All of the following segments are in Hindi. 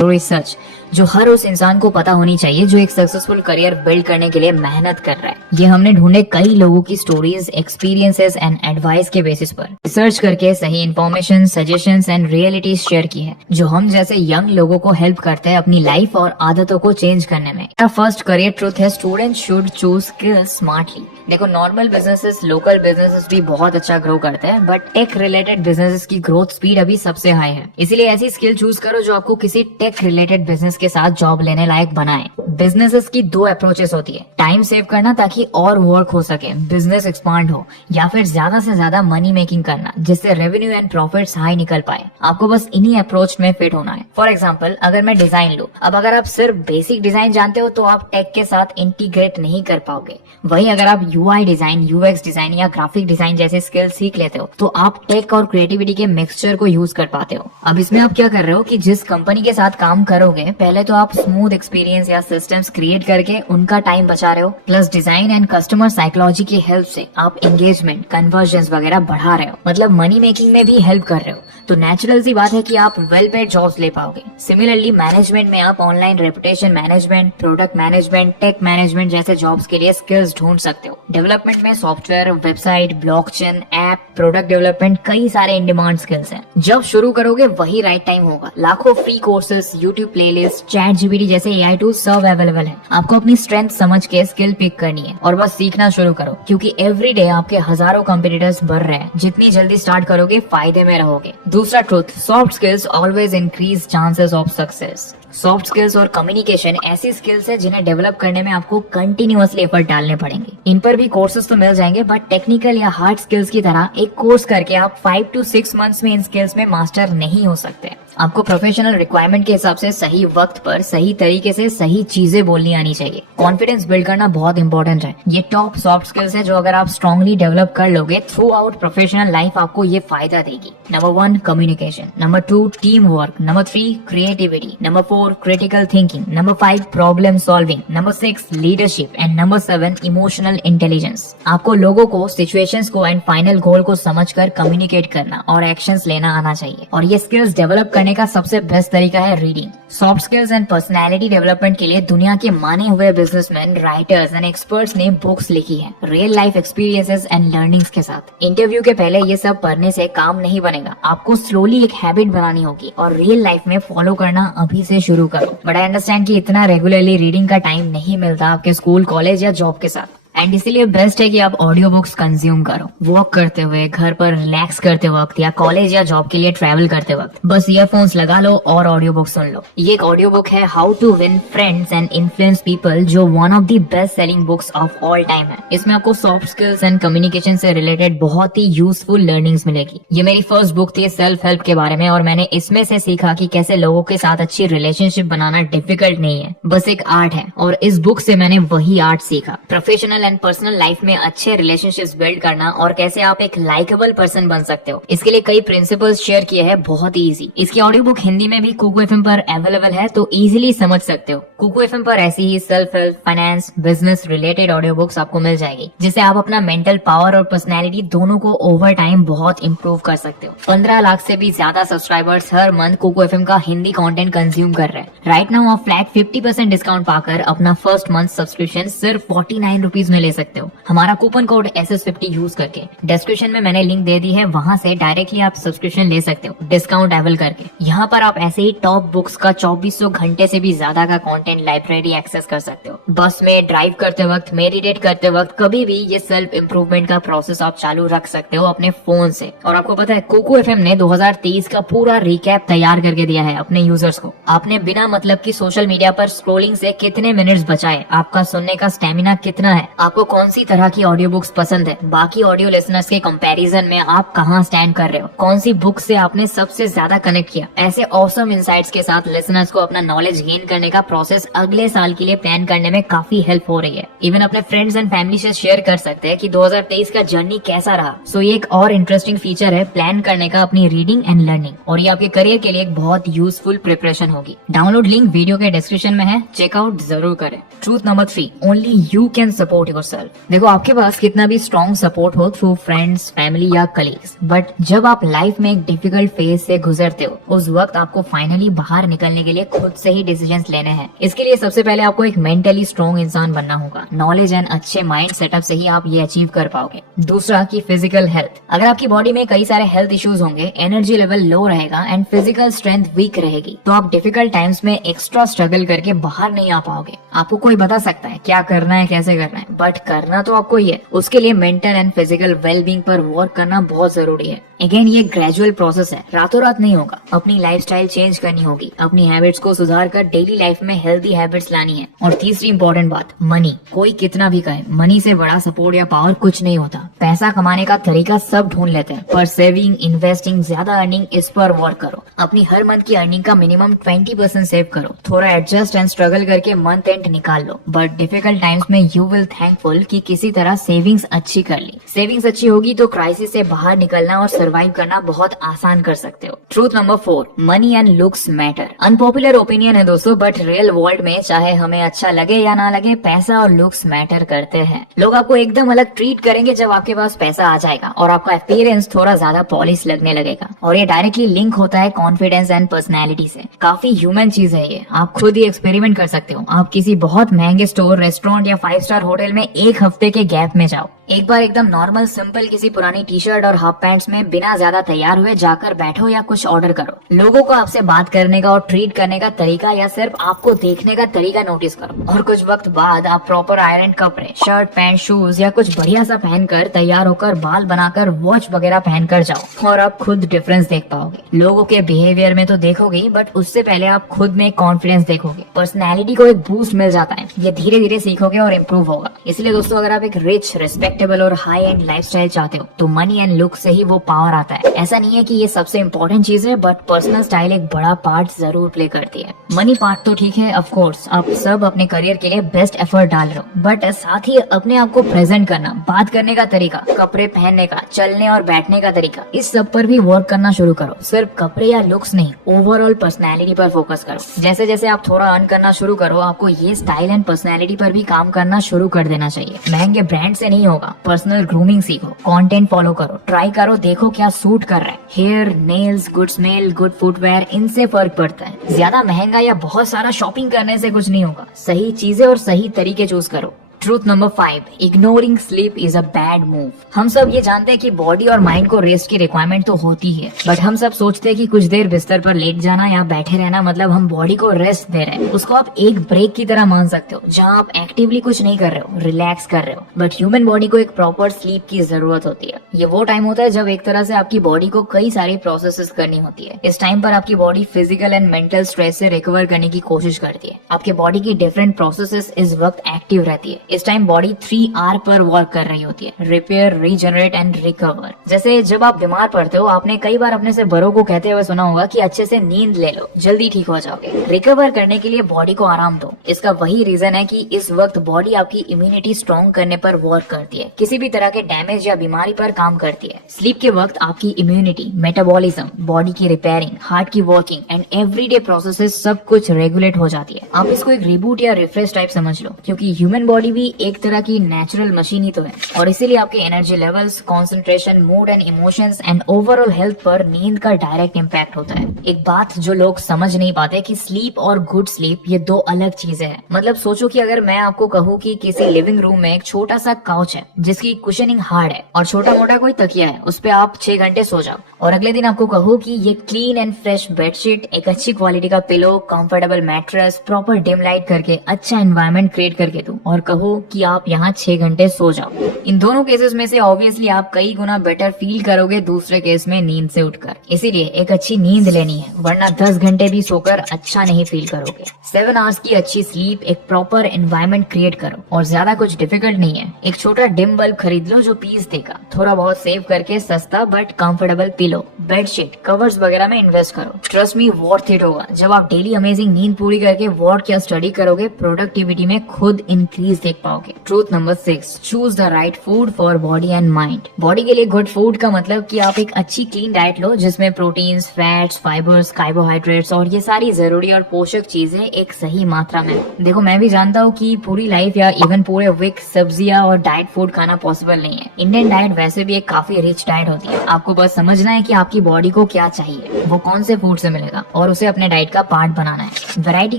रिसर्च जो हर उस इंसान को पता होनी चाहिए जो एक सक्सेसफुल करियर बिल्ड करने के लिए मेहनत कर रहा है। ये हमने ढूंढे कई लोगों की स्टोरीज, एक्सपीरियंसेस एंड एडवाइस के बेसिस पर रिसर्च करके सही information, suggestions and realities share की है जो हम जैसे यंग लोगों को हेल्प करते हैं अपनी लाइफ और आदतों को चेंज करने में। फर्स्ट करियर ट्रूथ है, students should choose skills smartly. देखो, नॉर्मल बिजनेसेस, लोकल बिजनेसेस भी बहुत अच्छा ग्रो करते हैं, बट टेक रिलेटेड बिजनेसेस की ग्रोथ स्पीड अभी सबसे हाई है। इसीलिए ऐसी स्किल चूज करो जो आपको किसी टेक रिलेटेड बिजनेस के साथ जॉब लेने लायक बनाए। बिजनेसेस की दो अप्रोचेस होती है, टाइम सेव करना ताकि और वर्क हो सके, बिजनेस एक्सपांड हो, या फिर ज्यादा से ज्यादा मनी मेकिंग करना जिससे रेवेन्यू एंड प्रॉफिट्स हाई निकल पाए। आपको बस इन्हीं अप्रोच में फिट होना है। फॉर एग्जाम्पल, अगर मैं डिजाइन लूं, अब अगर आप सिर्फ बेसिक डिजाइन जानते हो तो आप टेक के साथ इंटीग्रेट नहीं कर पाओगे। वहीं अगर आप यूआई डिजाइन, यूएक्स डिजाइन या ग्राफिक डिजाइन जैसे स्किल सीख लेते हो तो आप टेक और क्रिएटिविटी के मिक्सचर को यूज कर पाते हो। अब इसमें आप क्या कर रहे हो कि जिस कंपनी के साथ काम करोगे, पहले तो आप स्मूथ एक्सपीरियंस या सिस्टम्स क्रिएट करके उनका टाइम बचा रहे हो, plus design and customer psychology की हेल्प से आप एंगेजमेंट, कन्वर्जन्स वगैरह बढ़ा रहे हो, मतलब मनी मेकिंग में भी हेल्प कर रहे हो। तो नेचुरल सी बात है कि आप वेल पेड जॉब्स ले पाओगे। सिमिलरली मैनेजमेंट में आप online reputation management, product management, tech management जैसे जॉब्स के लिए स्किल्स ढूंढ सकते हो। डेवलपमेंट में software, website, blockchain, app, product development, कई सारे इन डिमांड स्किल्स हैं। जब शुरू करोगे वही राइट टाइम होगा। लाखों free courses, YouTube playlist, chat GPT जैसे एआई टूल्स सब अवेलेबल है। आपको अपनी स्ट्रेंथ समझ के स्किल पिक करनी है और बस सीखना शुरू करो, क्योंकि एवरी डे आपके हजारों कंपटीटर्स बढ़ रहे हैं। जितनी जल्दी स्टार्ट करोगे फायदे में रहोगे। दूसरा truth, soft skills always increase chances of success. Soft skills और कम्युनिकेशन ऐसी स्किल्स है जिन्हें डेवलप करने में आपको कंटिन्यूअसली एफर्ट डालने पड़ेंगे। इन पर भी कोर्सेज तो मिल जाएंगे, बट टेक्निकल या हार्ड स्किल्स की तरह एक कोर्स करके आप 5 to 6 मंथ्स में इन स्किल्स में मास्टर नहीं हो सकते। आपको प्रोफेशनल रिक्वायरमेंट के हिसाब से सही वक्त पर सही तरीके से सही चीजें बोलनी आनी चाहिए। कॉन्फिडेंस बिल्ड करना बहुत इंपॉर्टेंट है। ये टॉप सॉफ्ट स्किल्स है जो अगर आप स्ट्रांगली डेवलप कर लोगे थ्रू आउट प्रोफेशनल लाइफ, आपको ये फायदा देगी। Number 1 communication, number 2 team work, number 3 creativity, number 4 critical thinking, number 5 problem solving, number 6 leadership and number 7 emotional intelligence. आपको लोगों को, सिचुएशंस को एंड फाइनल गोल को समझकर कम्युनिकेट करना और एक्शंस लेना आना चाहिए। और ये स्किल्स डेवलप करने का सबसे बेस्ट तरीका है reading. Soft skills and personality development के लिए दुनिया के माने हुए बिजनेसमैन, राइटर्स एंड एक्सपर्ट्स ने बुक्स लिखी है real life experiences and learnings के साथ। इंटरव्यू के पहले ये सब पढ़ने से काम नहीं बनेगा। आपको स्लोली एक हैबिट बनानी होगी और रियल लाइफ में फॉलो करना अभी से शुरू करो। बट आई अंडरस्टैंड कि इतना रेगुलरली रीडिंग का टाइम नहीं मिलता आपके स्कूल, कॉलेज या जॉब के साथ, एंड इसीलिए बेस्ट है कि आप ऑडियो बुक्स कंज्यूम करो। वॉक करते हुए, घर पर रिलैक्स करते वक्त या कॉलेज या जॉब के लिए ट्रैवल करते वक्त बस ईयरफोन्स लगा लो और ऑडियो बुक सुन लो। ये एक ऑडियो बुक है, how to win friends and influence people, जो one of the best selling books of all time है। इसमें आपको सॉफ्ट स्किल्स एंड कम्युनिकेशन से रिलेटेड बहुत ही यूजफुल लर्निंग्स मिलेगी। ये मेरी फर्स्ट बुक थी सेल्फ हेल्प के बारे में, और मैंने इसमें से सीखा कि कैसे लोगों के साथ अच्छी रिलेशनशिप बनाना डिफिकल्ट नहीं है, बस एक आर्ट है। और इस बुक से मैंने वही आर्ट सीखा, प्रोफेशनल एंड पर्सनल लाइफ में अच्छे रिलेशनशिप्स बिल्ड करना और कैसे आप एक लाइकेबल पर्सन बन सकते हो। इसके लिए कई प्रिंसिपल्स शेयर किए हैं, बहुत ही इजी। इसकी ऑडियो बुक हिंदी में भी कुकू एफएम पर अवेलेबल है, तो इजीली समझ सकते हो। कुकू एफएम पर ऐसी ही self help, finance, business related audio books आपको मिल जाएगी, जिससे आप अपना मेंटल पावर और पर्सनैलिटी दोनों को ओवर टाइम बहुत इंप्रूव कर सकते हो। 15 लाख से भी ज्यादा सब्सक्राइबर्स हर मंथ कुकू एफएम का हिंदी कंटेंट कंज्यूम कर रहे हैं। राइट नाउ आप फ्लैट 50% डिस्काउंट पाकर अपना फर्स्ट मंथ सब्सक्रिप्शन सिर्फ 49 रुपीज में ले सकते हो। हमारा कूपन कोड SS50 यूज करके डिस्क्रिप्शन में मैंने लिंक दे दी है, वहां से डायरेक्टली आप सब्सक्रिप्शन ले सकते हो डिस्काउंट अवेल करके। यहाँ पर आप ऐसे ही टॉप बुक्स का 2400 घंटे से भी ज्यादा का कंटेंट लाइब्रेरी एक्सेस कर सकते हो। बस में, ड्राइव करते वक्त, मेडिटेट करते वक्त, कभी भी ये सेल्फ इंप्रूवमेंट का प्रोसेस आप चालू रख सकते हो अपने फोन से। और आपको पता है कुकू एफएम ने 2023 का पूरा रिकैप तैयार करके दिया है अपने यूजर्स को। आपने बिना मतलब की सोशल मीडिया पर स्क्रोलिंग से कितने मिनट्स बचाए, आपका सुनने का स्टेमिना कितना है, आपको कौन सी तरह की ऑडियो बुक्स पसंद है, बाकी ऑडियो लिसनर्स के कंपैरिजन में आप कहां स्टैंड कर रहे हो, कौन सी बुक से आपने सबसे ज्यादा कनेक्ट किया। ऐसे ऑसम इनसाइट्स के साथ लिसनर्स को अपना नॉलेज गेन करने का प्रोसेस अगले साल के लिए प्लान करने में काफी हेल्प हो रही है। इवन अपने फ्रेंड्स एंड फैमिली से शेयर कर सकते हैं कि 2023 का जर्नी कैसा रहा। सो ये एक और इंटरेस्टिंग फीचर है प्लान करने का अपनी रीडिंग एंड लर्निंग, और ये आपके करियर के लिए एक बहुत यूजफुल प्रिपरेशन होगी। डाउनलोड डाउनलोड लिंक वीडियो के डिस्क्रिप्शन में है, चेकआउट जरूर करें। Truth number 3, only you can support yourself. देखो आपके पास कितना भी स्ट्रॉन्ग सपोर्ट हो थ्रू फ्रेंड्स, फैमिली या कलीग्स, बट जब आप लाइफ में एक डिफिकल्ट फेज से गुजरते हो उस वक्त आपको फाइनली बाहर निकलने के लिए खुद से ही डिसीजंस लेने हैं। इसके लिए सबसे पहले आपको एक मेंटली स्ट्रॉन्ग इंसान बनना होगा। नॉलेज एंड अच्छे माइंड सेटअप से ही आप ये अचीव कर पाओगे। दूसरा की फिजिकल हेल्थ। अगर आपकी बॉडी में कई सारे हेल्थ इश्यूज होंगे, एनर्जी लेवल लो रहेगा एंड फिजिकल स्ट्रेंथ वीक रहेगी, तो आप डिफिकल्ट टाइम्स में एक्स्ट्रा स्ट्रगल करके बाहर नहीं आ पाओगे। आपको कोई बता सकता है क्या करना है, कैसे करना है, बट करना तो आपको ही है। उसके लिए मेंटल एंड फिजिकल वेलबींग पर वर्क करना बहुत जरूरी है। अगेन ये ग्रेजुअल प्रोसेस है, रातों रात नहीं होगा। अपनी लाइफस्टाइल चेंज करनी होगी, अपनी हैबिट्स को सुधार कर डेली लाइफ में हेल्दी हैबिट्स लानी है। और तीसरी इंपॉर्टेंट बात, मनी। कोई कितना भी कहे, मनी से बड़ा सपोर्ट या पावर कुछ नहीं होता। पैसा कमाने का तरीका सब ढूंढ लेते हैं, पर सेविंग, इन्वेस्टिंग, ज्यादा अर्निंग, इस पर वर्क करो। अपनी हर मंथ की अर्निंग का मिनिमम 20% सेव करो। थोड़ा एडजस्ट एंड स्ट्रगल करके मंथ एंड निकाल लो, बट डिफिकल्ट टाइम्स में यू विल थैंकफुल कि किसी तरह सेविंग्स अच्छी कर ली। सेविंग्स अच्छी होगी तो क्राइसिस से बाहर निकलना और सर्वाइव करना बहुत आसान कर सकते हो। Truth number 4, money and looks matter. Unpopular opinion है दोस्तों, बट रियल वर्ल्ड में चाहे हमें अच्छा लगे या ना लगे, पैसा और लुक्स मैटर करते हैं। लोग आपको एकदम अलग ट्रीट करेंगे जब आपके पास पैसा आ जाएगा और आपका अपीयरेंस थोड़ा ज्यादा पॉलिश लगने लगेगा, और ये डायरेक्टली लिंक होता है कॉन्फिडेंस एंड पर्सनैलिटी से। काफी ह्यूमन चीज है ये, आप खुद ही एक्सपेरिमेंट कर सकते हो। आप किसी बहुत महंगे स्टोर, रेस्टोरेंट या 5 स्टार होटल में एक हफ्ते के गैप में जाओ। एक बार एकदम नॉर्मल सिंपल किसी पुरानी टी शर्ट और हाफ पैंट्स में बिना ज्यादा तैयार हुए जाकर बैठो या कुछ ऑर्डर करो। लोगों को आपसे बात करने का और ट्रीट करने का तरीका या सिर्फ आपको देखने का तरीका नोटिस करो, और कुछ वक्त बाद आप प्रॉपर आयरन कपड़े, शर्ट, पैंट, शूज या कुछ बढ़िया सा पहनकर, तैयार होकर, बाल बनाकर, वॉच वगैरह पहनकर जाओ, और आप खुद डिफरेंस देख पाओगे। लोगों के बिहेवियर में तो देखोगे, बट उससे पहले आप खुद में कॉन्फिडेंस देखोगे। पर्सनैलिटी को एक बूस्ट मिल जाता है, ये धीरे धीरे सीखोगे और इम्प्रूव होगा। इसलिए दोस्तों, अगर आप एक रिच, रिस्पेक्टेबल और हाई एंड लाइफस्टाइल चाहते हो तो मनी एंड लुक से ही वो पावर आता है। ऐसा नहीं है कि ये सबसे इम्पोर्टेंट चीज है, बट पर्सनल स्टाइल एक बड़ा पार्ट जरूर प्ले करती है। मनी पार्ट तो ठीक है, ऑफ कोर्स आप सब अपने करियर के लिए बेस्ट एफर्ट डाल रहे हो, बट साथ ही अपने आप को प्रेजेंट करना, बात करने का तरीका, कपड़े पहनने का, चलने और बैठने का तरीका, इस सब पर भी वर्क करना शुरू करो। सिर्फ कपड़े या लुक्स नहीं, ओवरऑल पर्सनैलिटी पर फोकस करो। जैसे जैसे आप थोड़ा अर्न करना शुरू करो, आपको ये स्टाइल एंड पर्सनैलिटी पर भी काम करना शुरू कर देना चाहिए। महंगे ब्रांड से नहीं होगा, पर्सनल ग्रूमिंग सीखो, कंटेंट फॉलो करो, ट्राई करो, देखो क्या सूट कर रहा है। Hair, nails, good smell, good footwear, इनसे फर्क पड़ता है। ज्यादा महंगा या बहुत सारा शॉपिंग करने से कुछ नहीं होगा। सही चीजें और सही तरीके चूज करो। Truth number 5, ignoring sleep is a bad move. हम सब ये जानते हैं कि बॉडी और माइंड को रेस्ट की रिक्वायरमेंट तो होती है, बट हम सब सोचते हैं कि कुछ देर बिस्तर पर लेट जाना या बैठे रहना मतलब हम बॉडी को रेस्ट दे रहे हैं। उसको आप एक ब्रेक की तरह मान सकते हो, जहां आप एक्टिवली कुछ नहीं कर रहे हो, रिलैक्स कर रहे हो। बट ह्यूमन बॉडी को एक प्रॉपर स्लीप की जरूरत होती है। ये वो टाइम होता है जब एक तरह से आपकी बॉडी को कई सारी प्रोसेसेस करनी होती है। इस टाइम पर आपकी body physical and mental stress से रिकवर करने की कोशिश करती है। आपके बॉडी की डिफरेंट प्रोसेसेस इस वक्त एक्टिव रहती है। इस टाइम बॉडी 3R पर वर्क कर रही होती है, रिपेयर, रीजनरेट एंड रिकवर। जैसे जब आप बीमार पड़ते हो, आपने कई बार अपने से बड़ों को कहते हुए सुना होगा कि अच्छे से नींद ले लो, जल्दी ठीक हो जाओगे। रिकवर करने के लिए बॉडी को आराम दो। इसका वही रीजन है कि इस वक्त बॉडी आपकी इम्यूनिटी स्ट्रॉन्ग करने पर वर्क करती है, किसी भी तरह के डैमेज या बीमारी पर काम करती है। स्लीप के वक्त आपकी इम्यूनिटी, मेटाबॉलिज्म, बॉडी की रिपेयरिंग, हार्ट की वर्किंग एंड एवरीडे प्रोसेसेस सब कुछ रेगुलेट हो जाती है। आप इसको एक रिबूट या रिफ्रेश टाइप समझ लो, क्योंकि ह्यूमन बॉडी भी एक तरह की नेचुरल मशीन ही तो है, और इसीलिए आपके energy levels, concentration, mood and emotions and overall health पर नींद का डायरेक्ट इम्पैक्ट होता है। एक बात जो लोग समझ नहीं पाते कि स्लीप और गुड स्लीप ये दो अलग चीजें हैं। मतलब सोचो कि अगर मैं आपको कहूँ कि किसी लिविंग रूम में एक छोटा सा काउच है जिसकी कुशनिंग हार्ड है और छोटा मोटा कोई तकिया है, उस पे आप 6 घंटे सो जाओ, और अगले दिन आपको कहूँ कि ये क्लीन एंड फ्रेश बेडशीट, एक अच्छी क्वालिटी का pillow, comfortable mattress, proper dim light करके अच्छा एनवायरनमेंट क्रिएट करके दूं और कहूँ कि आप यहाँ 6 घंटे सो जाओ, इन दोनों केसेस में से ऑब्वियसली आप कई गुना बेटर फील करोगे दूसरे केस में नींद से उठकर। इसीलिए एक अच्छी नींद लेनी है, वरना 10 घंटे भी सोकर अच्छा नहीं फील करोगे। 7 आवर्स की अच्छी स्लीप, एक प्रॉपर एनवायरनमेंट क्रिएट करो, और ज्यादा कुछ डिफिकल्ट नहीं है। एक छोटा डिम बल्ब खरीद लो जो पीस देगा, थोड़ा बहुत सेव करके सस्ता but comfortable pillow, bedsheet, covers वगैरह में इन्वेस्ट करो। ट्रस्ट मी, वर्थ इट होगा। जब आप डेली अमेजिंग नींद पूरी करके वर्क या स्टडी करोगे, प्रोडक्टिविटी में खुद इंक्रीज देख सीख पाओगे। Truth number 6, choose the right food for body and mind. Body के लिए गुड फूड का मतलब कि आप एक अच्छी क्लीन डाइट लो जिसमें प्रोटीन्स, फैट्स, फाइबर्स, कार्बोहाइड्रेट्स और ये सारी जरूरी और पोषक चीजें एक सही मात्रा में। देखो मैं भी जानता हूँ कि पूरी लाइफ या इवन पूरे वीक सब्जियां और डाइट फूड खाना पॉसिबल नहीं है। इंडियन डाइट वैसे भी एक काफी रिच डाइट होती है। आपको बस समझना है कि आपकी बॉडी को क्या चाहिए, वो कौन से फूड से मिलेगा और उसे अपने डाइट का पार्ट बनाना है। वैरायटी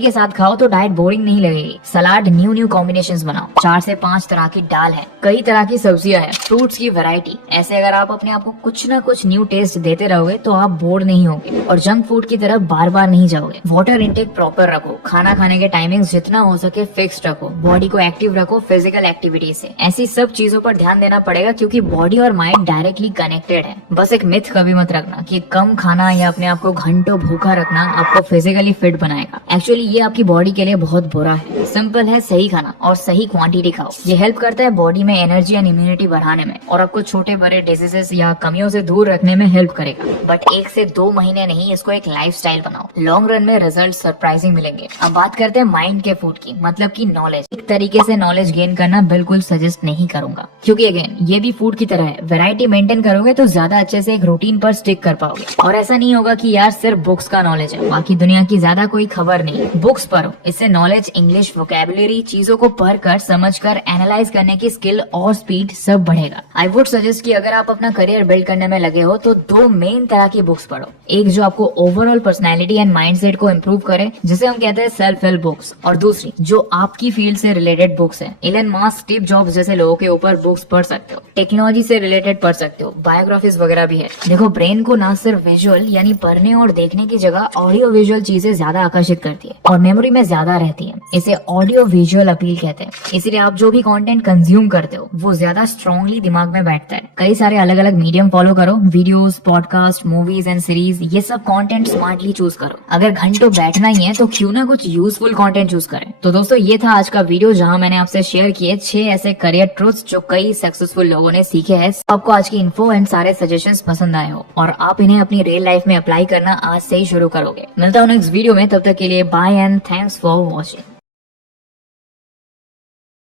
के साथ खाओ तो डाइट बोरिंग नहीं लगेगी। सलाद, न्यू कॉम्बिनेशंस बनाओ। 4 से 5 तरह की दाल है, कई तरह की सब्जियां है, फ्रूट्स की वैरायटी। ऐसे अगर आप अपने आप को कुछ ना कुछ न्यू टेस्ट देते रहोगे तो आप बोर नहीं होगे और जंक फूड की तरफ बार बार नहीं जाओगे। वाटर इंटेक प्रॉपर रखो। खाना खाने के टाइमिंग जितना हो सके फिक्स्ड रखो। बॉडी को एक्टिव रखो फिजिकल एक्टिविटी से। ऐसी सब चीजों पर ध्यान देना पड़ेगा क्योंकि बॉडी और माइंड डायरेक्टली कनेक्टेड है। बस एक मिथ कभी मत रखना कि कम खाना या अपने आप को घंटों भूखा रखना आपको फिजिकली फिट बनाएगा। एक्चुअली ये आपकी बॉडी के लिए बहुत बुरा है। सिंपल है, सही खाना और सही क्वांटिटी खाओ। ये हेल्प करता है बॉडी में एनर्जी एंड इम्यूनिटी बढ़ाने में और आपको छोटे बड़े डिजीजेस या कमियों से दूर रखने में हेल्प करेगा। बट 1 से 2 महीने नहीं, इसको एक लाइफस्टाइल बनाओ। लॉन्ग रन में रिजल्ट सरप्राइजिंग मिलेंगे। अब बात करते हैं माइंड के फूड की, मतलब की नॉलेज। एक तरीके से नॉलेज गेन करना बिल्कुल सजेस्ट नहीं करूंगा क्योंकि अगेन ये भी फूड की तरह है। वैरायटी मेंटेन करोगे तो ज्यादा अच्छे से एक रूटीन पर स्टिक कर पाओगे और ऐसा नहीं होगा कि यार सिर्फ बुक्स का नॉलेज है, बाकी दुनिया की ज्यादा कोई खबर नहीं। बुक्स पढ़ो, इससे नॉलेज, इंग्लिश, वोकैबुलरी, चीजों को पढ़कर समझकर एनालाइज करने की स्किल और स्पीड सब बढ़ेगा। आई वुड सजेस्ट कि अगर आप अपना करियर बिल्ड करने में लगे हो तो 2 मेन तरह की बुक्स पढ़ो। एक जो आपको ओवरऑल पर्सनैलिटी एंड माइंडसेट को इम्प्रूव करे, जिसे हम कहते हैं सेल्फ हेल्प बुक्स, और दूसरी जो आपकी फील्ड से रिलेटेड बुक्स है। इलन मस्क, स्टीव जॉब्स जैसे लोगों के ऊपर बुक्स पढ़ सकते हो। टेक्नोलॉजी से रिलेटेड पढ़ सकते हो, बायोग्राफीज वगैरह भी है। देखो ब्रेन को ना सिर्फ विजुअल यानी पढ़ने और देखने की जगह ऑडियो विजुअल चीजें ज्यादा आकर्षित करती है और मेमोरी में ज्यादा रहती है। इसे ऑडियो विजुअल अपील कहते हैं। इसीलिए आप जो भी कंटेंट कंज्यूम करते हो वो ज्यादा स्ट्रांगली दिमाग में बैठता है। कई सारे अलग अलग मीडियम फॉलो करो, videos, podcast, movies and series, ये सब कंटेंट स्मार्टली चूज करो। अगर घंटों बैठना ही है तो क्यों ना कुछ यूजफुल कंटेंट चूज करें। तो दोस्तों ये था आज का वीडियो जहां मैंने आपसे शेयर किए 6 ऐसे करियर ट्रूथ्स जो कई सक्सेसफुल लोगों ने सीखे हैं। आपको आज की इन्फो एंड सारे सजेशंस पसंद आए हो और आप इन्हें अपनी रियल लाइफ में अप्लाई करना आज से ही शुरू करोगे। मिलता हूँ नेक्स्ट वीडियो में, तब तक के लिए bye and thanks for watching.